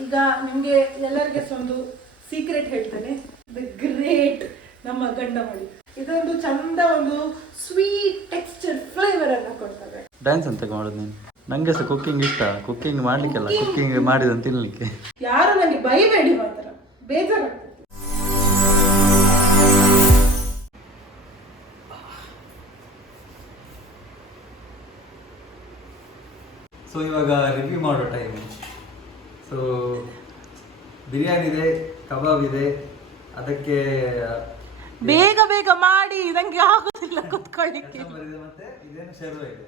ಈಗ ನಿಮ್ಗೆ ಎಲ್ಲರಿಗೆ ಒಂದು ಸೀಕ್ರೆಟ್ ಹೇಳ್ತಾನೆ. ದ ಗ್ರೇಟ್ ನಮ್ಮ ಗಂಡಮಡಿ ಇದೊಂದು ಚಂದ ಒಂದು ಸ್ವೀಟ್ ಟೆಕ್ಸ್ಚರ್ ಫ್ಲೇವರ್ ಅನ್ನ ಕೊಡ್ತದೆ. ಡ್ಯಾನ್ಸ್ ಅಂತ ಮಾಡೋದು ನೀನು? ನಂಗೆ ಸಹ ಕುಕ್ಕಿಂಗ್ ಇಷ್ಟ. ಕುಕ್ಕಿಂಗ್ ಮಾಡ್ಲಿಕ್ಕೆಲ್ಲ, ಕುಕ್ಕಿಂಗ್ ಮಾಡಿದಂತ ತಿನ್ಲಿಕ್ಕೆ. ಯಾರು ನನಗೆ ಬೈಬೇಡಿ ಮಾತ್ರ, ಬೇಜಾರಾಗ್ತದೆ. ಸೊ ಇವಾಗ ರಿವ್ಯೂ ಮಾಡೋ ಟೈಮ್. ಸೊ ಬಿರಿಯಾನಿ ಇದೆ, ಕಬಾಬ್ ಇದೆ, ಅದಕ್ಕೆ ಬೇಗ ಬೇಗ ಮಾಡಿ, ನಂಗೆ ಆಗೋದಿಲ್ಲ ಕುತ್ಕೊಳ್ಳಿಕ್ಕೆ. ಮತ್ತೆ ಇದೇನು ಶರ್ವ ಇದೆ.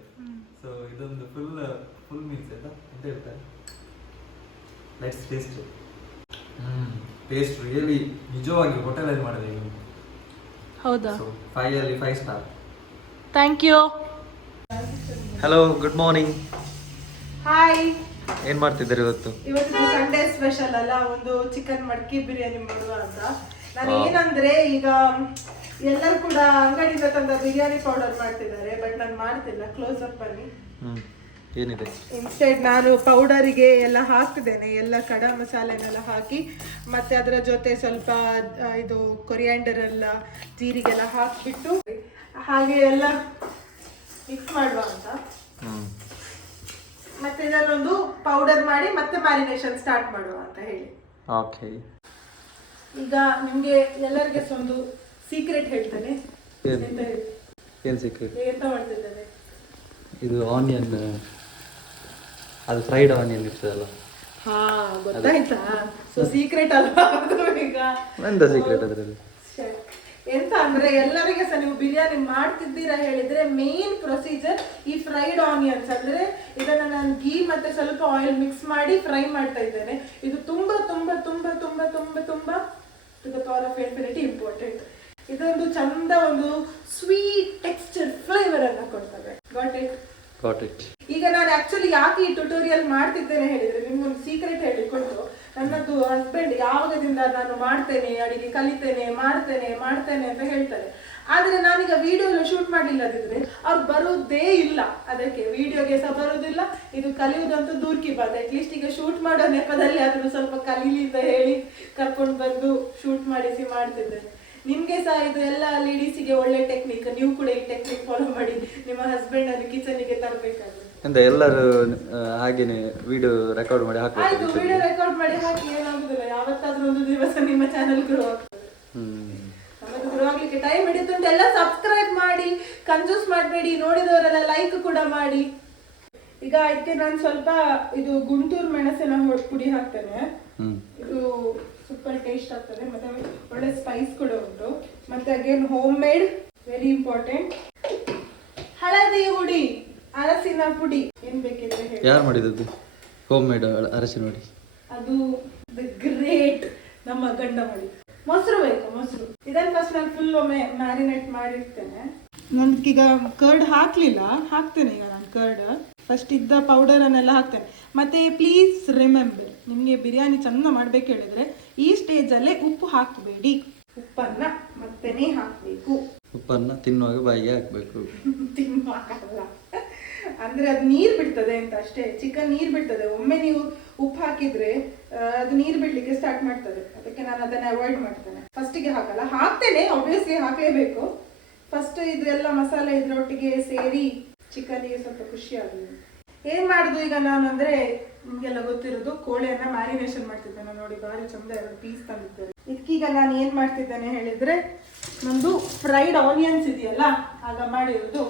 ಸೊ ಇದೊಂದು ಫುಲ್ ಮೀಲ್ಸ್ ಆಯ್ತಾ ಅಂತ ಹೇಳ್ತಾರೆ. Let's taste. ಟೇಸ್ಟ್ ರಿಯಲಿ ನಿಜವಾಗಿ ಹೋಟೆಲಲ್ಲಿ ಮಾಡಿದೆ. ಹೌದಾ? ಸೊ 5 ಅಲ್ಲಿ 5 star. Thank you. Hello, good morning. Hi. ಏನ್ ಮಾಡ್ತಿದ್ದೀರಿ ಇವತ್ತು? ಇವತ್ತು ಸಂಡೇ ಸ್ಪೆಷಲ್ ಅಲ್ಲ, ಒಂದು ಚಿಕನ್ ಮಡಕಿ ಬಿರಿಯಾನಿ ಮಾಡುವ ಅಂತ. ನಾನು ಏನಂದ್ರೆ ಈಗ ಎಲ್ಲರೂ ಕೂಡ ಅಂಗಡಿಯಿಂದ ತಂದ ಬಿರಿಯಾನಿ ಪೌಡರ್ ಮಾಡ್ತಿದ್ದಾರೆ, ಬಟ್ ನಾನು ಮಾಡ್ತಿಲ್ಲ. ಕ್ಲೋಸ್ ಅಪ್ ಬನ್ನಿ. ಏನಿದೆ? ಇನ್ಸ್ಟೆಡ್ ನಾನು ಪೌಡರಿಗೆ ಎಲ್ಲ ಹಾಕ್ತಿದ್ದೇನೆ, ಎಲ್ಲ ಕಡ ಮಸಾಲೆನೆಲ್ಲ ಹಾಕಿ, ಮತ್ತೆ ಅದರ ಜೊತೆ ಸ್ವಲ್ಪ ಇದು ಕೊರಿಯಾಂಡರ್ ಎಲ್ಲ, ಜೀರಿಗೆಲ್ಲ ಹಾಕ್ಬಿಟ್ಟು ಹಾಗೆ ಎಲ್ಲ ಮಿಕ್ಸ್ ಮಾಡುವ ಅಂತ. ಮತ್ತೆ ಇದನ್ನೊಂದು ಪೌಡರ್ ಮಾಡಿ ಮತ್ತೆ ಮ್ಯಾರಿನೇಷನ್ ಸ್ಟಾರ್ಟ್ ಮಾಡುವ ಅಂತ ಹೇಳಿ. ಓಕೆ. ಈಗ ನಿಮ್ಗೆ ಎಲ್ಲರಿಗೆ ಒಂದು ಸೀಕ್ರೆಟ್ ಹೇಳ್ತಾನೆ. ಏನು ಸೀಕ್ರೆಟ್? ಎಂತ ಮಾಡ್ತಿದ್ದೇನೆ? ಇದು ಆನಿಯನ್, ಅದು ಫ್ರೈಡ್ ಆನಿಯನ್ ಇರ್ತದಲ್ಲ. ಹಾ, ಗೊತ್ತಾಯ್ತಾ? ಸೊ ಸೀಕ್ರೆಟ್ ಅಲ್ವಾ ಅದು? ಈಗ ಎಂತ ಸೀಕ್ರೆಟ್ ಅದರಲ್ಲಿ? ಎಂತ ಅಂದ್ರೆ, ಎಲ್ಲರಿಗೆ ಸಹ ನೀವು ಬಿರಿಯಾನಿ ಮಾಡ್ತಿದ್ದೀರಾ ಹೇಳಿದ್ರೆ ಮೇನ್ ಪ್ರೊಸೀಜರ್ ಈ ಫ್ರೈಡ್ ಆನಿಯನ್ಸ್. ಅಂದ್ರೆ ಇದನ್ನ ನಾನು ಗೀ ಮತ್ತೆ ಸ್ವಲ್ಪ ಆಯಿಲ್ ಮಿಕ್ಸ್ ಮಾಡಿ ಫ್ರೈ ಮಾಡ್ತಾ ಇದ್ದೇನೆ. ಇದು ತುಂಬಾ ತುಂಬಾ ತುಂಬಾ ತುಂಬಾ ತುಂಬಾ ತುಂಬಾ to the power of infinity important. ಇದೊಂದು ಚಂದ ಒಂದು ಸ್ವೀಟ್ ಟೆಕ್ಸ್ಚರ್ ಫ್ಲೇವರ್ ಅನ್ನ ಕೊಡ್ತದೆ. Got it? ಈಗ ನಾನು ಆಕ್ಚುಲಿ ಯಾಕೆ ಈ ಟ್ಯುಟೋರಿಯಲ್ ಮಾಡ್ತಿದ್ದೇನೆ ಹೇಳಿದ್ರೆ, ನಿಮ್ಗೊಂದು ಸೀಕ್ರೆಟ್ ಹೇಳಿಕೊಟ್ಟು, ನನ್ನದು ಹಸ್ಬೆಂಡ್ ಯಾವಾಗದಿಂದ ನಾನು ಮಾಡ್ತೇನೆ, ಅಡಿಗೆ ಕಲಿತೇನೆ, ಮಾಡ್ತೇನೆ ಅಂತ ಹೇಳ್ತಾರೆ. ಆದ್ರೆ ನಾನೀಗ ವಿಡಿಯೋ ಎಲ್ಲ ಶೂಟ್ ಮಾಡ್ಲಿಲ್ಲದಿದ್ರೆ ಅವ್ರು ಬರೋದೇ ಇಲ್ಲ. ಅದಕ್ಕೆ ವಿಡಿಯೋಗೆ ಸಹ ಬರೋದಿಲ್ಲ. ಇದು ಕಲಿಯುವುದಂತೂ ದೂರ್ಕಿ ಬಾತ್. ಅಟ್ಲೀಸ್ಟ್ ಈಗ ಶೂಟ್ ಮಾಡೋ ನೆಪದಲ್ಲಿ ಆದ್ರೂ ಸ್ವಲ್ಪ ಕಲೀಲಿ ಅಂತ ಹೇಳಿ ಕರ್ಕೊಂಡು ಬಂದು ಶೂಟ್ ಮಾಡಿಸಿ ಮಾಡ್ತಿದ್ದೇನೆ. ನಿಮ್ಗೆ ಸಹ ಇದು ಎಲ್ಲ ಲೇಡೀಸಿಗೆ ಒಳ್ಳೆ ಟೆಕ್ನಿಕ್. ನೀವು ಕೂಡ ಈ ಟೆಕ್ನಿಕ್ ಫಾಲೋ ಮಾಡಿ ನಿಮ್ಮ ಹಸ್ಬೆಂಡ್ ಅನ್ನು ಕಿಚನ್ಗೆ ತರಬೇಕಾದ್ರೆ. ಎಂತ ಎಲ್ಲರೂ ಹಾಗೇನೆ ವಿಡಿಯೋ ರೆಕಾರ್ಡ್ ಮಾಡಿ ಹಾಕಿ? ಆಯ್ತು, ವಿಡಿಯೋ ರೆಕಾರ್ಡ್ ಮಾಡಿ ಹಾಕಿ, ಏನಾಗುದಿಲ್ಲ. ಯಾವತ್ತಾದ್ರೂ ಒಂದು ದಿವಸ ನಿಮ್ಮ ಚಾನೆಲ್ ಗ್ರೋ ಆಗ್ತದೆ. ನಮ್ಮದು ಗ್ರೋ ಆಗ್ಲಿಕ್ಕೆ ಟೈಮ್ ಹಿಡಿಯುತ್ತಂತ. ಎಲ್ಲ ಸಬ್ಸ್ಕ್ರೈಬ್ ಮಾಡಿ, ಕನ್ಫ್ಯೂಸ್ ಮಾಡಬೇಡಿ. ನೋಡಿದವರೆಲ್ಲ ಲೈಕ್ ಕೂಡ ಮಾಡಿ. ಈಗ ಇದಕ್ಕೆ ನಾನು ಸ್ವಲ್ಪ ಇದು ಗುಂಟೂರು ಮೆಣಸಿನ ಪುಡಿ ಹಾಕ್ತೇನೆ. ಇದು ಸೂಪರ್ ಟೇಸ್ಟ್ ಆಗ್ತದೆ, ಮತ್ತೆ ಒಳ್ಳೆ ಸ್ಪೈಸ್ ಕೂಡ ಉಂಟು. ಮತ್ತೆ again home made, very important, ಹಳದಿ ಹುಡಿ, ಅರಸಿನ ಪುಡಿ. ಏನ್ ಬೇಕಿದ್ರೆ ಹೇಳಿ. ಯಾರು ಮಾಡಿದ್ದು ಹೋಮ್ ಮೇಡ್ ಅರಸಿನ ಪುಡಿ? ಅದು ದ ಗ್ರೇಟ್ ನಮ್ಮ ಗಂಡ ಮಾಡಿ. ಮೊಸರು ಬೇಕು, ಮೊಸರು. ಇದನ್ನ ಫಸ್ಟ್ ನಾನು ಫುಲ್ ಒಮ್ಮೆ ಮ್ಯಾರಿನೇಟ್ ಮಾಡಿರ್ತೇನೆ. ನನ್ಗೀಗ ಕರ್ಡ್ ಹಾಕ್ಲಿಲ್ಲ, ಹಾಕ್ತೇನೆ ಈಗ ನಾನು ಕರ್ಡ್. ಫಸ್ಟ್ ಇದ್ದ ಪೌಡರ್ ಅನ್ನೆಲ್ಲ ಹಾಕ್ತೇನೆ. ಮತ್ತೆ ಪ್ಲೀಸ್ ರಿಮೆಂಬರ್, ನಿಮಗೆ ಬಿರಿಯಾನಿ ಚಂದ ಮಾಡ್ಬೇಕು ಹೇಳಿದ್ರೆ ಈ ಸ್ಟೇಜ್ ಅಲ್ಲೇ ಉಪ್ಪು ಹಾಕಬೇಡಿ. ಉಪ್ಪನ್ನ ಮತ್ತೆನೇ ಹಾಕ್ಬೇಕು. ಉಪ್ಪನ್ನ ತಿನ್ನುವಾಗ ಬಾಯಿಗೆ ಹಾಕ್ಬೇಕು. ತಿನ್ನುವಾಗಲ್ಲ, ಅಂದ್ರೆ ಅದು ನೀರ್ ಬಿಡ್ತದೆ ಅಂತ ಅಷ್ಟೇ. ಚಿಕನ್ ನೀರ್ ಬಿಡ್ತದೆ. ಒಮ್ಮೆ ನೀವು ಉಪ್ಪು ಹಾಕಿದ್ರೆ ಅದು ನೀರ್ ಬಿಡ್ಲಿಕ್ಕೆ ಸ್ಟಾರ್ಟ್ ಮಾಡ್ತದೆ. ಅದಕ್ಕೆ ನಾನು ಅದನ್ನ ಅವಾಯ್ಡ್ ಮಾಡ್ತೇನೆ. ಫಸ್ಟಿಗೆ ಹಾಕಲ್ಲ, ಹಾಕ್ತೇನೆ, ಆಬ್ವಿಯಸ್ಲಿ ಹಾಕಲೇಬೇಕು. ಫಸ್ಟ್ ಇದೆಲ್ಲ ಮಸಾಲೆ ಇದ್ರೊಟ್ಟಿಗೆ ಸೇರಿ ಚಿಕನ್ಗೆ ಸ್ವಲ್ಪ ಖುಷಿ ಆಗಲಿ. ಏನ್ ಮಾಡುದು ಈಗ ನಾನು ಅಂದ್ರೆ, ನಿಮ್ಗೆಲ್ಲ ಗೊತ್ತಿರೋದು, ಕೋಳಿಯನ್ನ ಮ್ಯಾರಿನೇಷನ್ ಮಾಡ್ತಿದ್ದೇನೆ. ನೋಡಿ, ಬಾರಿ ಚಂದ 2 ಪೀಸ್ ತಂದಿದ್ದೇನೆ. ಇದಕ್ಕೀಗ ನಾನು ಏನ್ ಮಾಡ್ತಿದ್ದೇನೆ ಹೇಳಿದ್ರೆ, ನಮ್ದು ಫ್ರೈಡ್ ಆನಿಯನ್ಸ್ ಇದೆಯಲ್ಲ ಆಗ ಮಾಡಿರೋದು,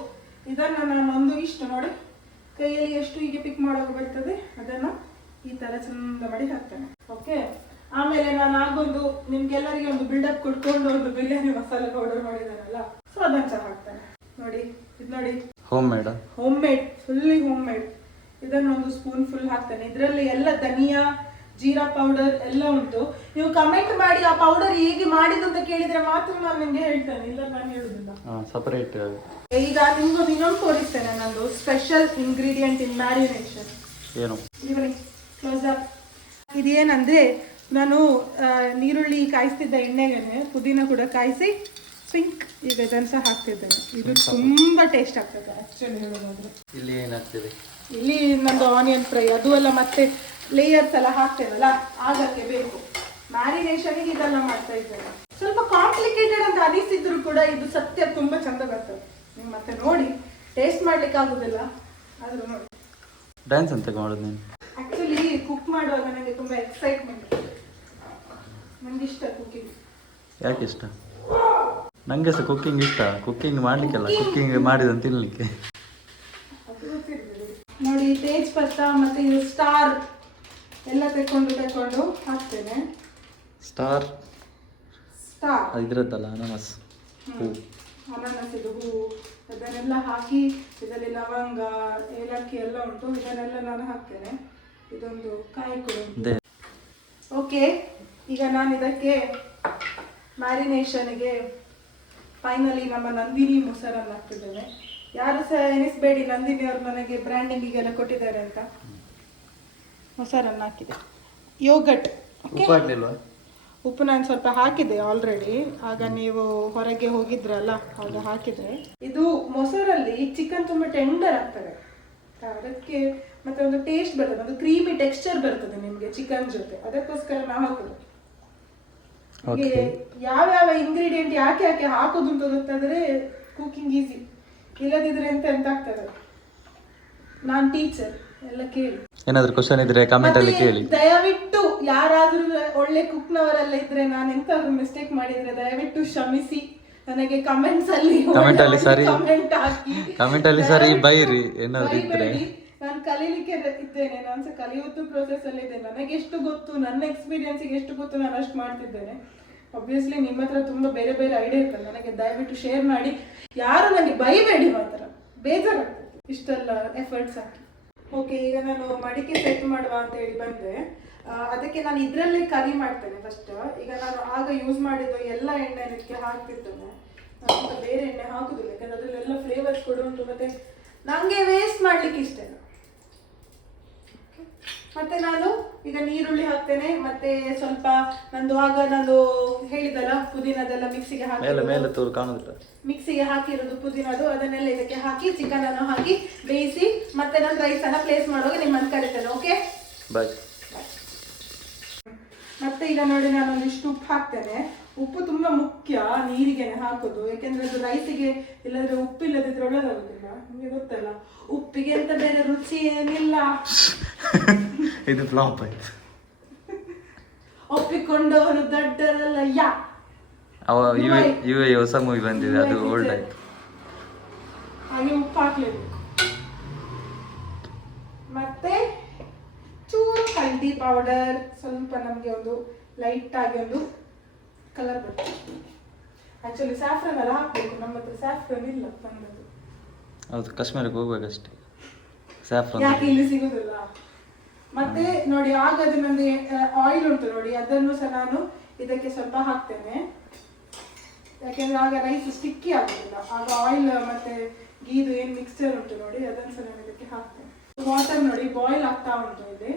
ಇದನ್ನ ನಾನು ಇಷ್ಟು ನೋಡಿ ಕೈಯಲ್ಲಿ ಎಷ್ಟು ಹೀಗೆ ಪಿಕ್ ಮಾಡೋಕೆ ಬರ್ತದೆ ಅದನ್ನ ಈ ತರ ಚಂದ ಮಾಡಿ ಹಾಕ್ತೇನೆ. ಓಕೆ. ಆಮೇಲೆ ನಾನು ಆಗೊಂದು ನಿಮ್ಗೆಲ್ಲರಿಗೆ ಒಂದು ಬಿಲ್ಡಪ್ ಕೊಟ್ಕೊಂಡು ಒಂದು ಬಿರಿಯಾನಿ ಮಸಾಲೆ ಪೌಡರ್ ಮಾಡಿದ್ದೇನಲ್ಲ, ಸೊ ಅದನ್ನ ಸಹ ಹಾಕ್ತೇನೆ. ನೋಡಿ, ಇದು ನೋಡಿ, home made, fully home made. ಇದನ್ನ ಒಂದು ಸ್ಪೂನ್ ಫುಲ್ ಹಾಕ್ತೇನೆ. ಇದರಲ್ಲಿ ಎಲ್ಲ ಧನಿಯಾ, ಜೀರಾ ಪೌಡರ್ ಎಲ್ಲ ಉಂಟು. ನೀವು ಕಮೆಂಟ್ ಮಾಡಿ ಆ ಪೌಡರ್ ಹೇಗೆ ಮಾಡಿದ್ದು ಅಂತ ಕೇಳಿದ್ರೆ ಮಾತ್ರ ನಾನು ನಿಮ್ಗೆ ಹೇಳ್ತೇನೆ, ಇಲ್ಲ ನಾನು ಹೇಳುದಿಲ್ಲ. ಸಪರೇಟ್. ಈಗ ನಿಮ್ಗೊಂದು ಇನ್ನೊಂದು ತೋರಿಸ್ತೇನೆ, ನಂದು ಸ್ಪೆಷಲ್ ಇಂಗ್ರೀಡಿಯೆಂಟ್ ಇನ್ ಮ್ಯಾರಿನೇಷನ್. ಏನು? Close up. ಇದೇನಂದ್ರೆ, ನಾನು ನೀರುಳ್ಳಿ ಕಾಯಿಸ್ತಿದ್ದ ಎಣ್ಣೆಗೆ ಪುದೀನ ಕೂಡ ಕಾಯಿಸಿ ಸ್ವಿಂಕ್ ಈಗ ಇದನ್ನು ಸಹ ಹಾಕ್ತಿದ್ದೇನೆ. ಇದು ತುಂಬಾ ಟೇಸ್ಟ್ ಆಗ್ತದೆ ಆಕ್ಚುಲಿ ಹೇಳೋದಾದ್ರೆ. ಇಲ್ಲಿ ಏನಾಗ್ತದೆ? ಇಲ್ಲಿ ನಂದು ಆನಿಯನ್ ಫ್ರೈ ಅದು ಅಲ್ಲ, ಮತ್ತೆ ಲೇಯರ್ಸ್ ಎಲ್ಲ ಹಾಕ್ತೇವಲ್ಲ ಆಗಕ್ಕೆ ಬೇಕು. ಮ್ಯಾರಿನೇಷನ್ಗೆ ಇದೆಲ್ಲ ಮಾಡ್ತಾ ಇದ್ದೇನೆ. ಸ್ವಲ್ಪ ಕಾಂಪ್ಲಿಕೇಟೆಡ್ ಅಂತ ಅನಿಸಿದ್ರು ಕೂಡ ಇದು ಸತ್ಯ ತುಂಬಾ ಚಂದ ಬರ್ತದೆ. ನೀವು ಮತ್ತೆ ನೋಡಿ, ಟೇಸ್ಟ್ ಮಾಡ್ಲಿಕ್ಕೆ ಆಗುದಿಲ್ಲ ಆದ್ರೂ ನೋಡಿ. ಡ್ಯಾನ್ಸ್ ಅಂತ ಮಾಡೋದು ನೀನು? ಆಕ್ಚುಲಿ ಕುಕ್ ಮಾಡುವಾಗ ನನಗೆ ತುಂಬಾ ಎಕ್ಸೈಟ್ಮೆಂಟ್. ನಂಗೆ ಇಷ್ಟ ಕುಕಿಂಗ್. ಯಾಕೆ ಇಷ್ಟ? ನನಗೆ ಸಹ ಕುಕ್ಕಿಂಗ್ ಇಷ್ಟ. ಕುಕ್ಕಿಂಗ್ ಮಾಡ್ಲಿಕ್ಕೆಲ್ಲ, ಕುಕ್ಕಿಂಗ್ ಮಾಡಿದಂತ ತಿನ್ಲಿಕ್ಕೆ. ನೋಡಿ ತೇಜ್ ಪತ್ತ ಮತ್ತೆ ಇದು ಸ್ಟಾರ್ ಎಲ್ಲ ತೆಕೊಂಡು ಹಾಕ್ತೇನೆ. ಸ್ಟಾರ್ ಸ್ಟಾರ್ ಇದ್ರದ್ದಲ್ಲ, ಅನಾನಸ್ ಹೂ. ಅನಾನಸಿದು ಹೂ ಅದನ್ನೆಲ್ಲ ಹಾಕಿ ಇದರಲ್ಲಿ ಲವಂಗ ಏಲಕ್ಕಿ ಎಲ್ಲ ಉಂಟು, ಇದನ್ನೆಲ್ಲ ನಾನು ಹಾಕ್ತೇನೆ. ಇದೊಂದು ಕಾಯಿ ಕೂಡ ಉಂಟು. ಓಕೆ, ಈಗ ನಾನು ಇದಕ್ಕೆ ಮ್ಯಾರಿನೇಷನ್ಗೆ ಫೈನಲಿ ನಮ್ಮ ನಂದಿನಿ ಮೊಸರನ್ನು ಹಾಕ್ತಿದ್ದೇನೆ. ಯಾರು ಸಹ ಎನಿಸ್ಬೇಡಿ ನಂದಿನಿ ಅವರು ನನಗೆ ಬ್ರ್ಯಾಂಡಿಂಗಿಗೆಲ್ಲ ಕೊಟ್ಟಿದ್ದಾರೆ ಅಂತ. ಮೊಸರನ್ನು ಹಾಕಿದೆ. ಯೋಗಟ್ ಉಪ್ಪು ಹಾಕ್ಲಿಲ್ವಾ? ಉಪ್ಪು ನಾನು ಸ್ವಲ್ಪ ಹಾಕಿದೆ ಆಲ್ರೆಡಿ, ಆಗ ನೀವು ಹೊರಗೆ ಹೋಗಿದ್ರಲ್ಲ ಆಗ ಹಾಕಿದ್ರೆ. ಇದು ಮೊಸರಲ್ಲಿ ಚಿಕನ್ ತುಂಬ ಟೆಂಡರ್ ಆಗ್ತದೆ, ಅದಕ್ಕೆ ಮತ್ತೆ ಒಂದು ಟೇಸ್ಟ್ ಬರ್ತದೆ, ಒಂದು ಕ್ರೀಮಿ ಟೆಕ್ಸ್ಚರ್ ಬರ್ತದೆ ನಿಮಗೆ ಚಿಕನ್ ಜೊತೆ. ಅದಕ್ಕೋಸ್ಕರ ನಾವು ಹಾಕೋದು. ನಿಮಗೆ ಯಾವ್ಯಾವ ಇಂಗ್ರೀಡಿಯೆಂಟ್ ಯಾಕೆ ಯಾಕೆ ಹಾಕೋದು ಅಂತ ಗೊತ್ತಾದ್ರೆ ಕುಕಿಂಗ್ ಈಸಿ. ಇಲ್ಲದಿದ್ರೆ ಎಂತ ಆಗ್ತದೆ. ನಾನು ಟೀಚರ್, ಎಲ್ಲ ಕೇಳಿ. ಏನಾದ್ರು ಕ್ವಶನ್ ಇದ್ರೆ ಕಮೆಂಟ್ ಅಲ್ಲಿ ಕೇಳಿ. ದಯವಿಟ್ಟು ಯಾರಾದ್ರೂ ಒಳ್ಳೆ ಕುಕ್ನವರೆಲ್ಲ ಇದ್ರೆ, ನಾನು ಎಂತಾದ್ರೂ ಮಿಸ್ಟೇಕ್ ಮಾಡಿದ್ರೆ ದಯವಿಟ್ಟು ಕ್ಷಮಿಸಿ. ನನಗೆ ಕಮೆಂಟ್ಸ್ ಅಲ್ಲಿ ಸರಿ ಕಮೆಂಟ್ ಹಾಕಿ, ಕಮೆಂಟ್ ಅಲ್ಲಿ ಸರಿ ಬೈರಿ ಏನಾದ್ರು ಇದ್ರೆ. ನಾನು ಕಲೀಲಿಕ್ಕೆ ಇದ್ದೇನೆ, ನಾನು ಸಹ ಕಲಿಯುವುದು ಪ್ರೋಸೆಸ್ ಅಲ್ಲಿ ಇದ್ದೇನೆ. ನನಗೆ ಎಷ್ಟು ಗೊತ್ತು, ನನ್ನ ಎಕ್ಸ್ಪೀರಿಯನ್ಸ್ಗೆ ಎಷ್ಟು ಗೊತ್ತು ನಾನು ಅಷ್ಟು ಮಾಡ್ತಿದ್ದೇನೆ. ಒಬ್ವಿಯಸ್ಲಿ ನಿಮ್ಮ ಹತ್ರ ತುಂಬಾ ಬೇರೆ ಬೇರೆ ಐಡಿಯಾ ಇರ್ತದೆ, ನನಗೆ ದಯವಿಟ್ಟು ಶೇರ್ ಮಾಡಿ. ಯಾರು ನನಗೆ ಬೈಬೇಡಿ, ಮಾತ್ರ ಬೇಜಾರಾಗ್ತದೆ ಇಷ್ಟೆಲ್ಲ ಎಫರ್ಟ್ಸ್ ಹಾಕಿ. ಓಕೆ, ಈಗ ನಾನು ಮಡಿಕೆ ಸೆಟ್ ಮಾಡುವ ಅಂತ ಹೇಳಿ ಬಂದೆ. ಅದಕ್ಕೆ ನಾನು ಇದರಲ್ಲೇ ಕರಿ ಮಾಡ್ತೇನೆ ಫಸ್ಟ್. ಈಗ ನಾನು ಆಗ ಯೂಸ್ ಮಾಡಿದ್ದು ಎಲ್ಲ ಎಣ್ಣೆ ಇದಕ್ಕೆ ಹಾಕ್ತಿರ್ತೇನೆ. ನಾನು ಬೇರೆ ಎಣ್ಣೆ ಹಾಕುದಿಲ್ಲ, ಯಾಕಂದ್ರೆ ಅದರಲ್ಲೆಲ್ಲ ಫ್ಲೇವರ್ಸ್ ಕೂಡ ಉಂಟು, ಮತ್ತೆ ನನಗೆ ವೇಸ್ಟ್ ಮಾಡ್ಲಿಕ್ಕೆ ಇಷ್ಟ ಇಲ್ಲ. ಮತ್ತೆ ನಾನು ಈಗ ನೀರುಳ್ಳಿ ಹಾಕ್ತೇನೆ, ಮತ್ತೆ ಸ್ವಲ್ಪ ನಂದು ಹೇಳಿದಲ್ಲ ಪುದೀನದೆಲ್ಲ ಮಿಕ್ಸಿಗೆ ಹಾಕಿರೋದು ಪುದೀನದು, ಅದನ್ನೆಲ್ಲ ಇದಕ್ಕೆ ಹಾಕಿ ಚಿಕನ್ ಅನ್ನು ಹಾಕಿ ಬೇಯಿಸಿ ಮತ್ತೆ ನಾನು ರೈಸ್ ಅನ್ನ ಪ್ಲೇಸ್ ಮಾಡುವಾಗ ನಿಮ್ಮನ್ನು ಕರಿತೇನೆ. ಓಕೆ, ಬಾಯ್. ಮತ್ತೆ ಈಗ ನೋಡಿ ನಾನು ಒಂದಿಷ್ಟು ಉಪ್ಪು ಹಾಕ್ತೇನೆ. ಉಪ್ಪು ತುಂಬಾ ಮುಖ್ಯ ನೀರಿಗೆನೆ ಹಾಕೋದು, ಯಾಕೆಂದ್ರೆ ಅದು ರೈಸಿಗೆ ಇಲ್ಲದ್ರೆ ಉಪ್ಪು ಇಲ್ಲದಿದ್ರೆ ಒಳ್ಳೆದಾಗುದಿಲ್ಲ. ನಿಮಗೆ ಗೊತ್ತಲ್ಲ, ಉಪ್ಪಿಗೆ ಅಂತ ಬೇರೆ ರುಚಿ ಏನಿಲ್ಲ. ಇದು ಫ್ಲಾಪ್ ಆಯ್ತು. ಒಪ್ಪಿಕೊಂಡವನು ದಡ್ಡರಲ್ಲ ಯಾ. ಹೊಸ ಮೂವಿ ಬಂದಿದೆ, ಅದು ಓಲ್ಡ್ ಆಯ್ತು. ಹಾಗೆ ಉಪ್ಪು ಹಾಕ್ಲೇಬೇಕು. ಮತ್ತೆ ಚೂರು ಹಲ್ದಿ ಪೌಡರ್, ಸ್ವಲ್ಪ ನಮಗೆ ಒಂದು ಲೈಟ್ ಆಗಿ ಒಂದು ಕಲರ್ ಬರ್ತದೆ. ಆಕ್ಚುಲಿ ಸ್ಯಾಫ್ರನ್ ಎಲ್ಲ ಹಾಕ್ಬೇಕು, ನಮ್ಮ ಹತ್ರ ಸ್ಯಾಫ್ರನ್ ಇಲ್ಲ ಬಂದದ್ದು. ಹೌದು, ಕಾಶ್ಮೀರಕ್ಕೆ ಹೋಗ್ಬೇಕಷ್ಟೇ ಸ್ಯಾಫ್ರನ್. ಯಾಕೆ ಇಲ್ಲಿ ಸಿಗುದಿಲ್ಲ? ಮತ್ತೆ ನೋಡಿ, ಆಗ ಅದನ್ನೊಂದು ಆಯಿಲ್ ಉಂಟು ನೋಡಿ, ಅದನ್ನು ಸಹ ನಾನು ಇದಕ್ಕೆ ಸ್ವಲ್ಪ ಹಾಕ್ತೇನೆ. ಯಾಕೆಂದ್ರೆ ಆಗ ರೈಸ್ ಸ್ಟಿಕ್ಕಿ ಆಗುದಿಲ್ಲ. ಆಗ ಆಯಿಲ್ ಮತ್ತೆ ಗೀದು ಏನ್ ಮಿಕ್ಸ್ಚರ್ ಉಂಟು ನೋಡಿ, ಅದನ್ನು ಸಹ ನಾನು ಇದಕ್ಕೆ ಹಾಕ್ತೇನೆ. ವಾಟರ್ ನೋಡಿ ಬಾಯ್ಲ್ ಆಗ್ತಾ ಉಂಟು. ಇಲ್ಲಿ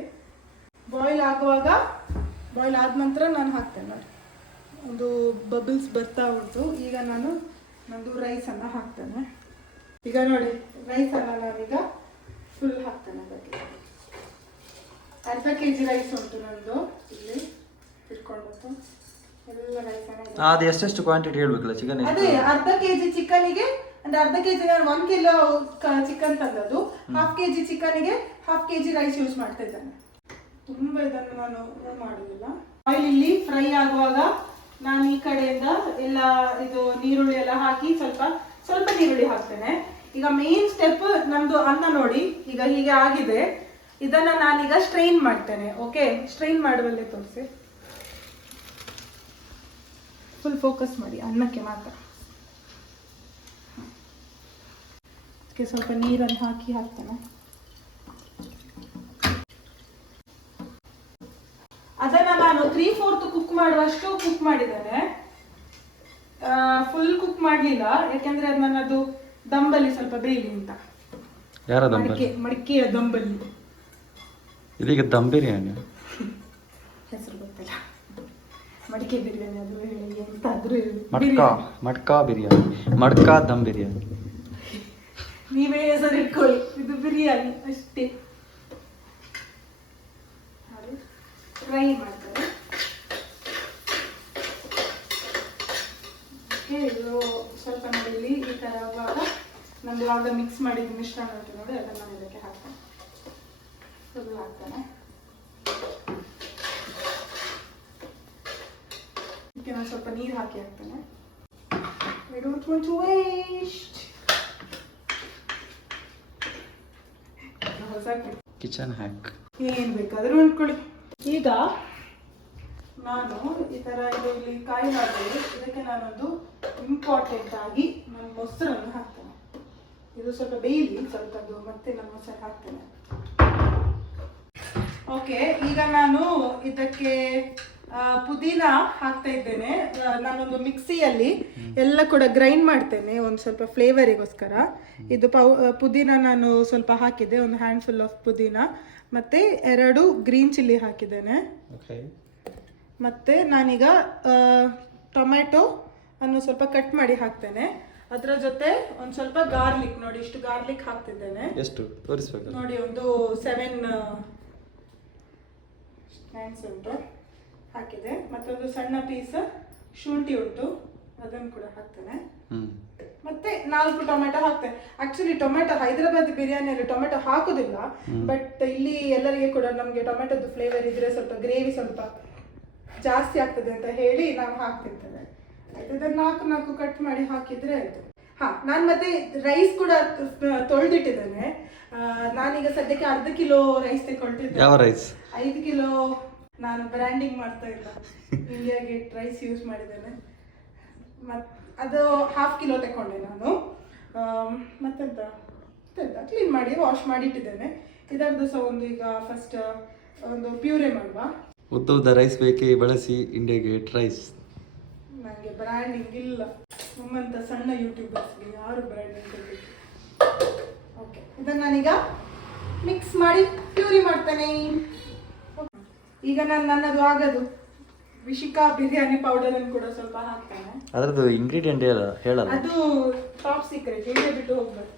ಬಾಯ್ಲ್ ಆಗುವಾಗ, ಬಾಯ್ಲ್ ಆದ ನಂತರ ನಾನು ಹಾಕ್ತೇನೆ ನೋಡಿ, ಒಂದು ಬಬಲ್ಸ್ ಬರ್ತಾ ಉಂಟು. ಈಗ ನಾನು ನಂದು ರೈಸ್ ಅನ್ನ ಹಾಕ್ತೇನೆ. ಈಗ ನೋಡಿ ರೈಸ್ ಅನ್ನ ನಾನೀಗ ಫುಲ್ ಹಾಕ್ತೇನೆ. ಅದಕ್ಕೆ ಅರ್ಧ ಕೆಜಿ ರೈಸ್ ಉಂಟು ನಂದು, ಇಲ್ಲಿ ಇಟ್ಕೊಂಡು ಎಲ್ಲ ರೈಸ್ ಅನ್ನ. ಅದು ಎಷ್ಟೆಷ್ಟು ಕ್ವಾಂಟಿಟಿ ಹೇಳ್ಬೇಕಲ್ಲ ಚಿಕನ್? ಅದೇ ಅರ್ಧ ಕೆಜಿ ಚಿಕನಿಗೆ ಅಂದ್ರೆ ಅರ್ಧ ಕೆಜಿ, ನಾನು 1 ಕಿಲೋ ಚಿಕನ್ ತಂದದ್ದು. ಹಾಫ್ ಕೆಜಿ ಚಿಕನಿಗೆ ಹಾಫ್ ಕೆಜಿ ರೈಸ್ ಯೂಸ್ ಮಾಡ್ತಾ ಇದ್ದೇನೆ. ತುಂಬಾ ಇದನ್ನು ನಾನು ಮಾಡುದಿಲ್ಲ. ಆಯಿಲ್ ಇಲ್ಲಿ ಫ್ರೈ ಆಗುವಾಗ ನಾನು ಈ ಕಡೆಯಿಂದ ಎಲ್ಲ ಇದು ನೀರುಳ್ಳಿ ಎಲ್ಲ ಹಾಕಿ ಸ್ವಲ್ಪ ಸ್ವಲ್ಪ ನೀರುಳ್ಳಿ ಹಾಕ್ತೇನೆ. ಈಗ ಮೇನ್ ಸ್ಟೆಪ್ ನಮ್ದು ಅನ್ನ ನೋಡಿ, ಈಗ ಹೀಗೆ ಆಗಿದೆ. ಇದನ್ನ ನಾನೀಗ ಸ್ಟ್ರೈನ್ ಮಾಡ್ತೇನೆ. ಓಕೆ, ಸ್ಟ್ರೈನ್ ಮಾಡುವಲ್ಲೇ ತೋರಿಸಿ. ಫುಲ್ ಫೋಕಸ್ ಮಾಡಿ ಅನ್ನಕ್ಕೆ ಮಾತ್ರ. ಅದಕ್ಕೆ ಸ್ವಲ್ಪ ನೀರನ್ನು ಹಾಕ್ತೇನೆ. ಅದನ್ನ ನಾನು 3/4 ಕುಕ್ ಮಾಡುವಷ್ಟು ಕುಕ್ ಮಾಡಿದ್ದೇನೆ. ಫುಲ್ ಕುಕ್ ಮಾಡಲಿಲ್ಲ, ಯಾಕೆಂದ್ರೆ ಅದು ನನ್ನದು ದಂಬಲ್ಲಿ ಸ್ವಲ್ಪ ಬೇಯಲಿ ಅಂತ. ಯಾರ ದಂಬಲ್ಲಿ? ಮಡಿಕೆಯ ದಂಬಲ್ಲಿ. ಇದೀಗ ದಮ್ ಬಿರಿಯಾನಿ ಹೆಸರು ಗೊತ್ತಿಲ್ಲ, ಮಡಿಕೆ ಬಿರಿಯಾನಿ ಅದು ಹೇಳಿ ಎಂತಾದ್ರೂ. ಮಡ್ಕಾ ಬಿರಿಯಾನಿ, ಮಡ್ಕಾ ದಮ್ ಬಿರಿಯಾನಿ. ನೀವೇ ಹೆಸರು ಇಟ್ಕೊಳ್ಳಿ, ಇದು ಬಿರಿಯಾನಿ ಅಷ್ಟೇ. ಫ್ರೈ ಮಾಡ್ತಾರೆ. ಓಕೆ, ಇದು ಸ್ವಲ್ಪ ನೋಡಿ ಈ ಥರ ಆಗುವಾಗ ನಮ್ದು ಆಗ ಮಿಕ್ಸ್ ಮಾಡಿದ ಮಿಶ್ರಣ ಉಂಟು ನೋಡಿ, ಅದನ್ನು ನಾನು ಇದಕ್ಕೆ ಹಾಕ್ತೇನೆ. ಫುಲ್ ಹಾಕ್ತೇನೆ. ಇದಕ್ಕೆ ನಾನು ಸ್ವಲ್ಪ ನೀರು ಹಾಕಿ ಹಾಕ್ತೇನೆ. I don't want to waste. Kitchen hack ಏನ್ ಬೇಕಾದ್ರೂ ಉಂಟ್ಕೊಳ್ಳಿ. ಈಗ ನಾನು ಈ ತರ ಇಲ್ಲಿ ಕಾಯಿ ಮಾಡಿದೆ, ಇದಕ್ಕೆ ನಾನೊಂದು ಇಂಪಾರ್ಟೆಂಟ್ ಆಗಿ ನಾನು ಮೊಸರನ್ನು ಹಾಕ್ತೇನೆ. ಇದು ಸ್ವಲ್ಪ ಬೇಯಲಿ ಸ್ವಲ್ಪದ್ದು, ಮತ್ತೆ ನಾನು ಮೊಸರು ಹಾಕ್ತೇನೆ. ಓಕೆ, ಈಗ ನಾನು ಇದಕ್ಕೆ ಪುದೀನ ಹಾಕ್ತಾ ಇದ್ದೇನೆ. ನಾನೊಂದು ಮಿಕ್ಸಿಯಲ್ಲಿ ಎಲ್ಲ ಕೂಡ ಗ್ರೈಂಡ್ ಮಾಡ್ತೇನೆ ಒಂದು ಸ್ವಲ್ಪ ಫ್ಲೇವರಿಗೋಸ್ಕರ. ಇದು ಪುದೀನ ನಾನು ಸ್ವಲ್ಪ ಹಾಕಿದ್ದೆ, ಒಂದು ಹ್ಯಾಂಡ್ಫುಲ್ ಆಫ್ ಪುದೀನ, ಮತ್ತೆ 2 ಗ್ರೀನ್ ಚಿಲ್ಲಿ ಹಾಕಿದ್ದೇನೆ. ಮತ್ತೆ ನಾನೀಗ ಟೊಮ್ಯಾಟೊ ಅನ್ನು ಸ್ವಲ್ಪ ಕಟ್ ಮಾಡಿ ಹಾಕ್ತೇನೆ. ಅದರ ಜೊತೆ ಒಂದು ಸ್ವಲ್ಪ ಗಾರ್ಲಿಕ್, ನೋಡಿ ಇಷ್ಟು ಗಾರ್ಲಿಕ್ ಹಾಕ್ತಿದ್ದೇನೆ. ಎಷ್ಟು ತೋರಿಸ್ಬೇಕು ನೋಡಿ, ಒಂದು 7 ಹ್ಯಾಂಡ್ಸ್ ಉಂಟು ಹಾಕಿದೆ. ಮತ್ತೊಂದು ಸಣ್ಣ ಪೀಸ್ ಶುಂಠಿ ಉಂಟು, ಅದನ್ನು ಕೂಡ ಹಾಕ್ತೇನೆ. ಮತ್ತೆ 4 ಟೊಮೆಟೊ ಹಾಕ್ತೇನೆ. ಆಕ್ಚುಲಿ ಟೊಮೆಟೊ ಹೈದರಾಬಾದ್ ಬಿರಿಯಾನಿಯಲ್ಲಿ ಟೊಮೆಟೊ ಹಾಕುದಿಲ್ಲ, ಬಟ್ ಇಲ್ಲಿ ಎಲ್ಲರಿಗೆ ಕೂಡ ನಮಗೆ ಟೊಮೆಟೊದು ಫ್ಲೇವರ್ ಇದ್ರೆ ಸ್ವಲ್ಪ ಗ್ರೇವಿ ಸ್ವಲ್ಪ ಜಾಸ್ತಿ ಆಗ್ತದೆ ಅಂತ ಹೇಳಿ ನಾವು ಹಾಕ್ತಿರ್ತೇವೆ. ಇದನ್ನು 4 ಕಟ್ ಮಾಡಿ ಹಾಕಿದ್ರೆ ಆಯ್ತು. ನಾನು ಮತ್ತೆ ರೈಸ್ ಕೂಡ ತೊಳೆದಿಟ್ಟಿದ್ದೇನೆ. ನಾನೀಗ ಸದ್ಯಕ್ಕೆ 1/2 ಕಿಲೋ ರೈಸ್ ತಗೊಳ್ತಿದ್ದೆ. ಯಾವ ರೈಸ್? 5 ಕಿಲೋ. ನಾನು ಬ್ರ್ಯಾಂಡಿಂಗ್ ಮಾಡ್ತಾ ಇಲ್ಲ, ಇಂಡಿಯಾ ಗೇಟ್ ರೈಸ್ ಯೂಸ್ ಮಾಡಿದ್ದೇನೆ. ಅದು 1/2 ಕಿಲೋ ತಗೊಂಡೆ ನಾನು. ಮತ್ತೆಂತ ಕ್ಲೀನ್ ಮಾಡಿ ವಾಶ್ ಮಾಡಿ ಇಟ್ಟಿದ್ದೇನೆ. ಇದರದ್ದು ಸಹ ಒಂದು ಈಗ ಫಸ್ಟ್ ಒಂದು ಪ್ಯೂರೆ ಮಾಡುವ. ಉದ್ದ ರೈಸ್ ಬೇಕೇ ಬಳಸಿ ಇಂಡಿಯಾ ಗೇಟ್ ರೈಸ್. ನನಗೆ ಬ್ರ್ಯಾಂಡಿಂಗ್ ಇಲ್ಲ, ನಮ್ಮಂತ ಸಣ್ಣ ಯೂಟ್ಯೂಬರ್ಸ್ಗೆ ಯಾರು ಬ್ರ್ಯಾಂಡಿಂಗ್ ಕೊಡಬೇಕು. ಓಕೆ, ಇದನ್ನು ನಾನೀಗ ಮಿಕ್ಸ್ ಮಾಡಿ ಪ್ಯೂರಿ ಮಾಡ್ತೇನೆ. ಈಗ ನಾನು ನನ್ನದು ಆಗದು ವಿಶಿಕಾ ಬಿರಿಯಾನಿ ಪೌಡರ್ ಅನ್ನು ಕೂಡ ಸ್ವಲ್ಪ ಹಾಕ್ತೇನೆ. ಅದರದ್ದು ಇಂಗ್ರೀಡಿಯೆಂಟ್ ಹೇಳಲ್ಲ, ಅದು ಟಾಪ್ ಸೀಕ್ರೆಟ್, ಹೇಳಿ ಬಿಟ್ಟು ಹೋಗ್ಬೇಕು.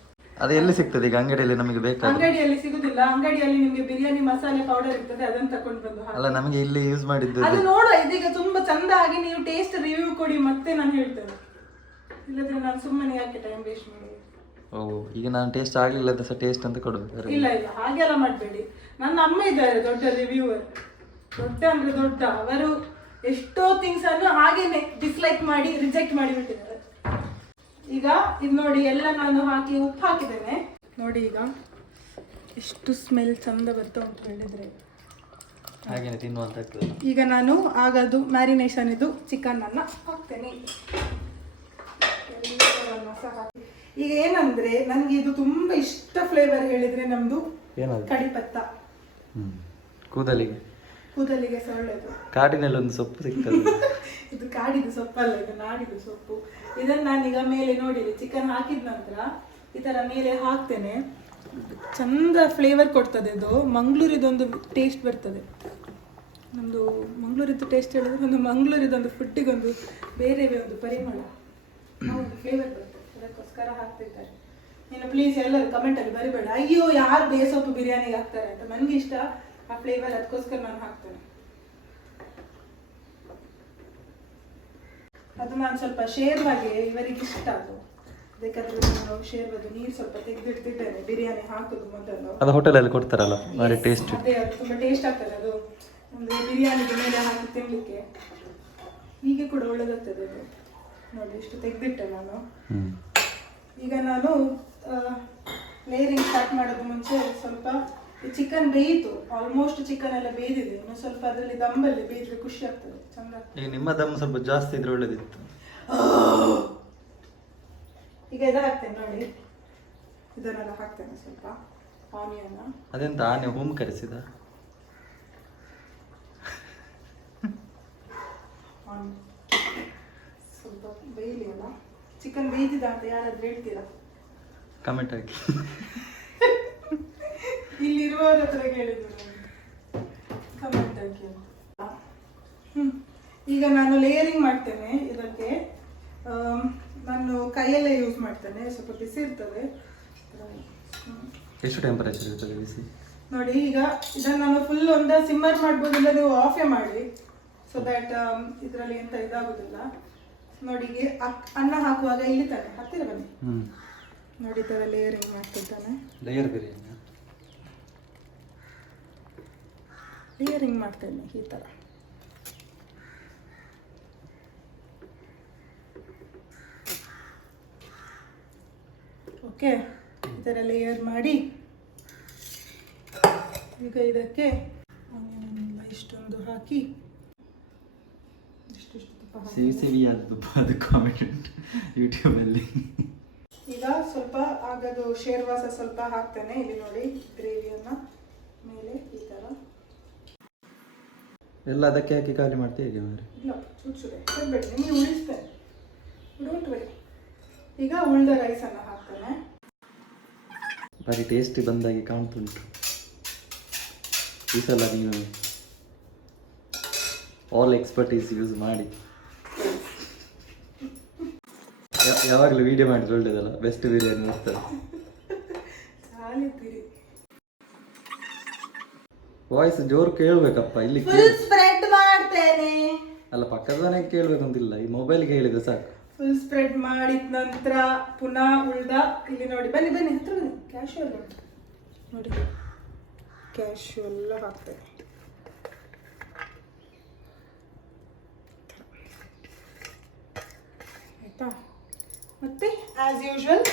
ಅದು ಎಲ್ಲಿ ಸಿಗ್ತದೆ? ಈಗ ಅಂಗಡಿಯಲ್ಲಿ ನಮಗೆ ಬೇಕಾದ? ಅಂಗಡಿಯಲ್ಲಿ ಸಿಗುದಿಲ್ಲ. ಅಂಗಡಿಯಲ್ಲಿ ನಿಮಗೆ ಬಿರಿಯಾನಿ ಮಸಾಲೆ ಪೌಡರ್ ಇರ್ತದೆ, ಅದನ್ನು ತಕೊಂಡು ಬಂದು ಹಾಕಿ. ಅಲ್ಲ, ನಮಗೆ ಇಲ್ಲಿ ಯೂಸ್ ಮಾಡಿದ್ದು ಅದು ನೋಡು. ಇದೀಗ ತುಂಬಾ ಚಂದ ಆಗಿ ನೀವು ಟೇಸ್ಟ್ ರಿವ್ಯೂ ಕೊಡಿ, ಮತ್ತೆ ನಾನು ಹೇಳ್ತೇನೆ. ಇಲ್ಲದ್ರೆ ನಾನು ಸುಮ್ಮನೆ ಯಾಕೆ ಟೈಮ್ ವೇಸ್ಟ್ ಮಾಡೋದು. ಈಗ ನಾನು ಟೇಸ್ಟ್ ಆಗ್ಲಿಲ್ಲ ಅಂತ ಟೇಸ್ಟ್ ಅಂತ ಕೊಡಬೇಕು? ಇಲ್ಲ ಇಲ್ಲ, ಹಾಗೆಲ್ಲ ಮಾಡಬೇಡಿ. ನನ್ನ ಅಮ್ಮ ಇದ್ದಾರೆ ದೊಡ್ಡ ರಿವ್ಯೂವರ್, ದೊಡ್ಡ ಅಂದ್ರೆ ದೊಡ್ಡ. ಅವರು ಎಷ್ಟೋ ಥಿಂಗ್ಸ್ ಅನ್ನು ಹಾಗೇನೆ ಡಿಸ್ಲೈಕ್ ಮಾಡಿ ರಿಜೆಕ್ಟ್ ಮಾಡಿ ಬಿಟ್ಟಿದ್ದಾರೆ. ಈಗ ಇದು ನೋಡಿ, ಎಲ್ಲ ನಾನು ಹಾಕಿ ಉಪ್ಪು ಹಾಕಿದ್ದೇನೆ ನೋಡಿ. ಈಗ ಎಷ್ಟು ಸ್ಮೆಲ್ ಚಂದ ಬರ್ತಾ ಉಂಟು ಹೇಳಿದ್ರೆ ಹಾಗೇನೆ ತಿನ್ನುವಂತ. ಈಗ ನಾನು ಆಗದು ಮ್ಯಾರಿನೇಷನ್ ಇದು ಚಿಕನ್ ಅನ್ನ ಹಾಕ್ತೇನೆ. ಈಗ ಏನಂದ್ರೆ ನನಗೆ ಇದು ತುಂಬಾ ಇಷ್ಟ ಫ್ಲೇವರ್ ಹೇಳಿದ್ರೆ ನಮ್ದು ಕಡಿಪತ್ತ. ಕೂದಲಿಗೆ ಸಹ ಒಳ್ಳೆಯದು. ಕಾಡಿನಲ್ಲಿ ಒಂದು ಸೊಪ್ಪು ಸಿಗ್ತದೆ. ಇದು ಕಾಡಿದ ಸೊಪ್ಪಲ್ಲ, ಇದು ನಾಡಿದ ಸೊಪ್ಪು. ಇದನ್ನ ನಾನೀಗ ಮೇಲೆ ನೋಡಿರಿ, ಚಿಕನ್ ಹಾಕಿದ ನಂತರ ಈ ತರ ಮೇಲೆ ಹಾಕ್ತೇನೆ. ಚಂದ ಫ್ಲೇವರ್ ಕೊಡ್ತದೆ ಇದು. ಮಂಗಳೂರಿದೊಂದು ಟೇಸ್ಟ್ ಬರ್ತದೆ. ನಮ್ದು ಮಂಗಳೂರಿದ್ದು ಟೇಸ್ಟ್ ಹೇಳಿದ್ರೆ ಒಂದು ಮಂಗಳೂರಿದೊಂದು ಫುಡ್ಡಿಗೊಂದು ಬೇರೆ ಒಂದು ಪರಿಮಳ, ಒಂದು ಫ್ಲೇವರ್ ಬರ್ತದೆ. ಅದಕ್ಕೋಸ್ಕರ ಹಾಕ್ತಿದ್ದಾರೆ. ನೀನು ಪ್ಲೀಸ್ ಎಲ್ಲರೂ ಕಮೆಂಟಲ್ಲಿ ಬರಿಬೇಡ, ಅಯ್ಯೋ ಯಾರು ಬೇಸೊಪ್ಪು ಬಿರಿಯಾನಿಗೆ ಹಾಕ್ತಾರೆ ಅಂತ. ನನಗೆ ಇಷ್ಟ ಆ ಫ್ಲೇವರ್, ಅದಕ್ಕೋಸ್ಕರ ನಾನು ಹಾಕ್ತೇನೆ. ಅದು ನಾನು ಸ್ವಲ್ಪ ಶೇರ್ವಾಗೆ ಇವರಿಗೆ ಇಷ್ಟ ಅದು, ಬೇಕಾದ್ರೆ ನಾನು ಶೇರ್ವದು ನೀರು ಸ್ವಲ್ಪ ತೆಗೆದಿಡ್ತಿದ್ದೇನೆ ಬಿರಿಯಾನಿ ಹಾಕೋದು ಮೊದಲು. ಅದು ಹೋಟೆಲಲ್ಲಿ ಕೊಡ್ತಾರಲ್ಲ, ಭಾರಿ ಟೇಸ್ಟ್. ಅದೇ, ಅದು ತುಂಬ ಟೇಸ್ಟ್ ಆಗ್ತದೆ. ಅದು ಅಂದರೆ ಬಿರಿಯಾನಿಗೆ ಮೇಲೆ ಹಾಕಿ ತಿನ್ನಲಿಕ್ಕೆ ಹೀಗೆ ಕೂಡ ಒಳ್ಳೆದಾಗ್ತದೆ ಅದು. ನೋಡಿ, ಇಷ್ಟು ತೆಗೆದಿಟ್ಟೆ ನಾನು. ಈಗ ನಾನು ಲೇಯರಿಂಗ್ ಸ್ಟಾರ್ಟ್ ಮಾಡೋದು ಮುಂಚೆ ಸ್ವಲ್ಪ ಚಿಕನ್ ಬೇಯಿತು, ಆಲ್ಮೋಸ್ಟ್ ಚಿಕನ್ ಎಲ್ಲ ಬೇಯ್ದಿದೆ. ಇನ್ನು ಸ್ವಲ್ಪ ಅದರಲ್ಲಿ ದಮ್ಮಲ್ಲಿ ಬೇಯಿದ್ರೆ ಖುಷಿ ಆಗ್ತದೆ, ಚಂದ ಆಗ್ತದೆ. ಈಗ ನಿಮ್ಮ ದಮ್ ಸ್ವಲ್ಪ ಜಾಸ್ತಿ ಇದ್ರೆ ಒಳ್ಳೇದಿತ್ತು. ಈಗ ಇದು ಹಾಕ್ತೇನೆ ನೋಡಿ, ಇದನ್ನೆಲ್ಲ ಹಾಕ್ತೇನೆ ಸ್ವಲ್ಪ ಆನಿಯನ್. ಅದೆಂತ ಆನೆ ಹೋಮ್ ಕರೆಸಿದ? ಸ್ವಲ್ಪ ಬೇಯಲಿ ಅಲ್ಲ, ಚಿಕನ್ ಬೇಯ್ದಿದ ಅಂತ ಯಾರಾದ್ರೂ ಹೇಳ್ತೀರಾ? ಕಮೆಂಟ್ ಹಾಕಿ. ಇಲ್ಲಿರುವವರ ಹತ್ರ ಕೇಳಿದ್ರು ಕಮೆಂಟ್ ಹಾಕಿ ಅಂತ. ಈಗ ನಾನು ಲೇಯರಿಂಗ್ ಮಾಡ್ತೇನೆ. ಇದಕ್ಕೆ ನಾನು ಕೈಯಲ್ಲೇ ಯೂಸ್ ಮಾಡ್ತೇನೆ, ಸ್ವಲ್ಪ ಬಿಸಿ ಇರ್ತದೆ. ಎಷ್ಟು ಟೆಂಪರೇಚರ್ ಇರ್ತದೆ ಬಿಸಿ? ನೋಡಿ ಈಗ ಇದನ್ನು ನಾನು ಫುಲ್ ಒಂದು ಸಿಮ್ಮರ್ ಮಾಡ್ಬೋದಿಲ್ಲ, ನೀವು ಆಫೇ ಮಾಡಿ, ಸೊ ದ್ಯಾಟ್ ಇದರಲ್ಲಿ ಎಂತ ಇದಾಗೋದಿಲ್ಲ. ನೋಡಿ ಈಗ ಅನ್ನ ಹಾಕುವಾಗ ಇಲ್ಲಿ ತಾನೆ ಹತ್ತಿರ ಬನ್ನಿ. ನೋಡಿ ಈ ಥರ ಲೇಯರಿಂಗ್ ಮಾಡ್ತಿದ್ದಾನೆ. ಲೇಯರಿಂಗ್ ಮಾಡ್ತೇನೆ ಈ ಥರ. ಓಕೆ, ಈ ಥರ ಲೇಯರ್ ಮಾಡಿ ಈಗ ಇದಕ್ಕೆ ಇಷ್ಟೊಂದು ಹಾಕಿ ಇಷ್ಟಿಷ್ಟು ತುಪ್ಪ ಹಾಕಿ ಯೂಟ್ಯೂಬಲ್ಲಿ ಈಗ ಸ್ವಲ್ಪ ಆಗದು ಶೇರ್ವಾಸ ಸ್ವಲ್ಪ ಹಾಕ್ತೇನೆ. ಇಲ್ಲಿ ನೋಡಿ ಗ್ರೇವಿಯನ್ನ ಮೇಲೆ ಈ ಥರ ಎಲ್ಲ ಅದಕ್ಕೆ ಹಾಕಿ ಖಾಲಿ ಮಾಡ್ತೀವಿ ಹೇಗೆ ಮಾರೆ? ಇಲ್ಲ ಚುಚ್ಚುಡೆ ಬೇಡ, ನಿಮಗೆ ಉಳಿಸ್ತೇನೆ, ಡೋಂಟ್ ವರಿ. ಈಗ ಉಳ್ದ ರೈಸನ್ನು ಹಾಕ್ತೇನೆ. ಭಾರಿ ಟೇಸ್ಟಿ ಬಂದಾಗಿ ಕಾಣ್ತುಂಟು. ಈ ಸಲ ನೀನು ಆಲ್ ಎಕ್ಸ್ಪರ್ಟೀಸ್ ಯೂಸ್ ಮಾಡಿ ಯಾವಾಗಲೂ ವಿಡಿಯೋ ಮಾಡಿದ್ರೆ ಒಳ್ಳೇದಲ್ಲ, ಬೆಸ್ಟ್ ಬಿರಿಯಾನಿ ಮಾಡ್ತಾರೆ. ವಾಯ್ಸ್ ಜೋರು ಕೇಳ್ಬೇಕಪ್ಪ, ಇಲ್ಲಿ ಸ್ಪ್ರೆಡ್ ಮಾಡ್ತೇನೆ. ಅಲ್ಲ ಪಕ್ಕದ ಮನೆಗೆ ಕೇಳ್ಬೇಕಂತಿಲ್ಲ, ಈ ಮೊಬೈಲ್ಗೆ ಹೇಳಿದ್ರೆ ಸಾಕು. ಫುಲ್ ಸ್ಪ್ರೆಡ್ ಮಾಡಿದ ನಂತರ ಪುನಃ ಉಳ್ದ ಇಲ್ಲಿ ನೋಡಿ, ಬನ್ನಿ ಬನ್ನಿ ಹತ್ರ ಬನ್ನಿ, ಕ್ಯಾಶ್ಯೂ ಎಲ್ಲ ಉಂಟು ನೋಡಿ, ಕ್ಯಾಶ್ಯೂ ಎಲ್ಲ ಹಾಕ್ತೇನೆ. ಆಯ್ತಾ? ಮತ್ತೆ ಆಸ್ ಯೂಶುವಲ್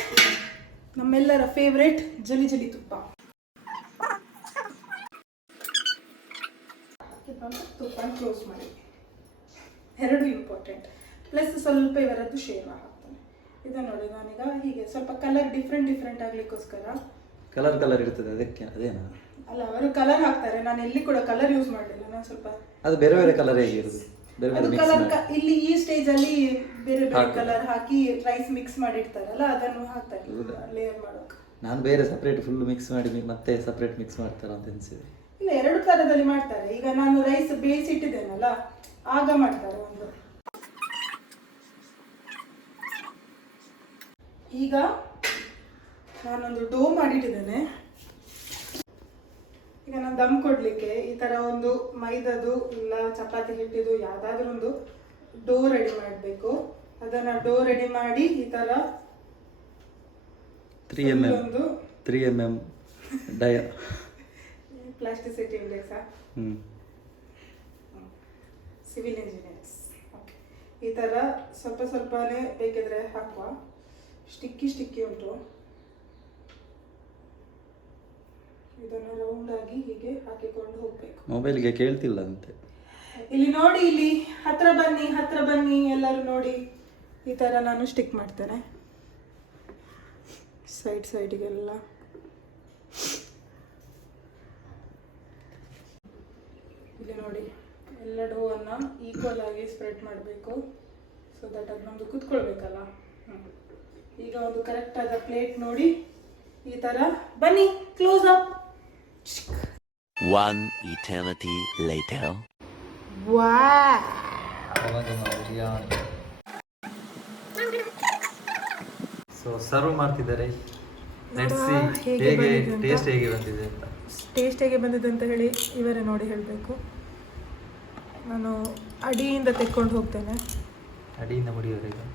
ನಮ್ಮೆಲ್ಲರ ಫೇವ್ರೇಟ್ ಜಲಿ ಜಲಿ ತುಪ್ಪ. ತುಪ್ಪ ಕ್ಲೋಸ್ ಮಾಡಿ, ಎರಡು ಇಂಪಾರ್ಟೆಂಟ್. ಪ್ಲಸ್ ಸ್ವಲ್ಪ ಇವರದ್ದು ಶೇರ್ವ ಹಾಕ್ತಾನೆ. ಇದು ನೋಡಿ ನಾನೀಗ ಹೀಗೆ ಸ್ವಲ್ಪ ಕಲರ್ ಡಿಫ್ರೆಂಟ್ ಆಗ್ಲಿಕ್ಕೋಸ್ಕರ ಕಲರ್ ಇರ್ತದೆ ಅದಕ್ಕೆ. ಅದೇನಾ? ಅಲ್ಲ, ಅವರು ಕಲರ್ ಹಾಕ್ತಾರೆ, ನಾನು ಎಲ್ಲಿ ಕೂಡ ಕಲರ್ ಯೂಸ್ ಮಾಡಲಿಲ್ಲ. ನಾನು ಸ್ವಲ್ಪ ಅದು ಬೇರೆ ಕಲರ್ ಹೇಗಿರುತ್ತೆ, ಕಲರ್ ಇಲ್ಲಿ ಈ ಸ್ಟೇಜ್ ಅಲ್ಲಿ ಬೇರೆ ಕಲರ್ ಹಾಕಿ ರೈಸ್ ಮಿಕ್ಸ್ ಮಾಡಿರ್ತಾರಲ್ಲ ಅದನ್ನು ಹಾಕ್ತಾರೆ ಲೇಯರ್ ಮಾಡೋಕೆ. ನಾನು ಬೇರೆ ಸಪ್ರೇಟ್ ಫುಲ್ ಮಿಕ್ಸ್ ಮಾಡಿ ಮತ್ತೆ ಸಪ್ರೇಟ್ ಮಿಕ್ಸ್ ಮಾಡ್ತಾರ ಅಂತ ಅನ್ಸಿದೆ. ಇಲ್ಲ, ಎರಡು ತರದಲ್ಲಿ ಮಾಡ್ತಾರೆ. ಈಗ ನಾನು ರೈಸ್ ಬೇಯಿಸಿಟ್ಟಿದ್ದೇನಲ್ಲ ಆಗ ಮಾಡ್ತಾರೆ ಒಂದು. ಈಗ ನಾನೊಂದು ಡೋ ಮಾಡಿಟ್ಟಿದ್ದೇನೆ. ಈಗ ನಾನು ದಮ್ ಕೊಡ್ಲಿಕ್ಕೆ ಈ ತರ ಒಂದು ಮೈದಾದು ಇಲ್ಲ ಚಪಾತಿ ಹಿಟ್ಟಿದು ಯಾವ್ದಾದ್ರು ಒಂದು ಡೋ ರೆಡಿ ಮಾಡಬೇಕು. ಅದನ್ನ ಡೋ ರೆಡಿ ಮಾಡಿ ಈ ತರ 3mm dia plasticity index civil engineers. Okay, ಈ ತರ ಸ್ವಲ್ಪನೇ ಬೇಕಿದ್ರೆ ಹಾಕುವ. ಸ್ಟಿಕ್ಕಿ ಉಂಟು, ಇದನ್ನು ರೌಂಡ್ ಆಗಿ ಹೀಗೆ ಹಾಕಿಕೊಂಡು ಹೋಗ್ಬೇಕು. ಮೊಬೈಲ್ಗೆ ಕೇಳ್ತಿಲ್ಲ ಅಂತೆ. ಇಲ್ಲಿ ನೋಡಿ, ಇಲ್ಲಿ ಹತ್ರ ಬನ್ನಿ ಎಲ್ಲರೂ ನೋಡಿ. ಈ ತರ ನಾನು ಸ್ಟಿಕ್ ಮಾಡ್ತೇನೆ ಸೈಡ್ಗೆಲ್ಲ. ಇಲ್ಲಿ ನೋಡಿ, ಎಲ್ಲ ಡೋವನ್ನು ಈಕ್ವಲ್ ಆಗಿ ಸ್ಪ್ರೆಡ್ ಮಾಡಬೇಕು, ಸೊ ದಟ್ ಅದು ನಮ್ದು ಕುತ್ಕೊಳ್ಬೇಕಲ್ಲ. ಈಗ ಒಂದು ಕರೆಕ್ಟ್ ಆದ ಪ್ಲೇಟ್ ನೋಡಿ, ಈ ತರ ಬನ್ನಿ close up. One eternity later. Wow. So serve ಮಾಡ್ತಿದ್ದಾರೆ. ಲೆಟ್ಸ್ ಸಿ ಹೇಗೆ ಟೇಸ್ಟ್ ಹೇಗೆ ಬಂದಿದೆ ಅಂತ. ಟೇಸ್ಟ್ ಹೇಗೆ ಬಂದಿದೆ ಅಂತ ಹೇಳಿ ಇವರೇ ನೋಡಿ ಹೇಳಬೇಕು. ನಾನು ಅಡಿಯಿಂದ ತೆಕ್ಕೊಂಡು ಹೋಗ್ತೇನೆ. ಅಡಿಯಿಂದ ಮುಡಿಯೋರಿಗೆ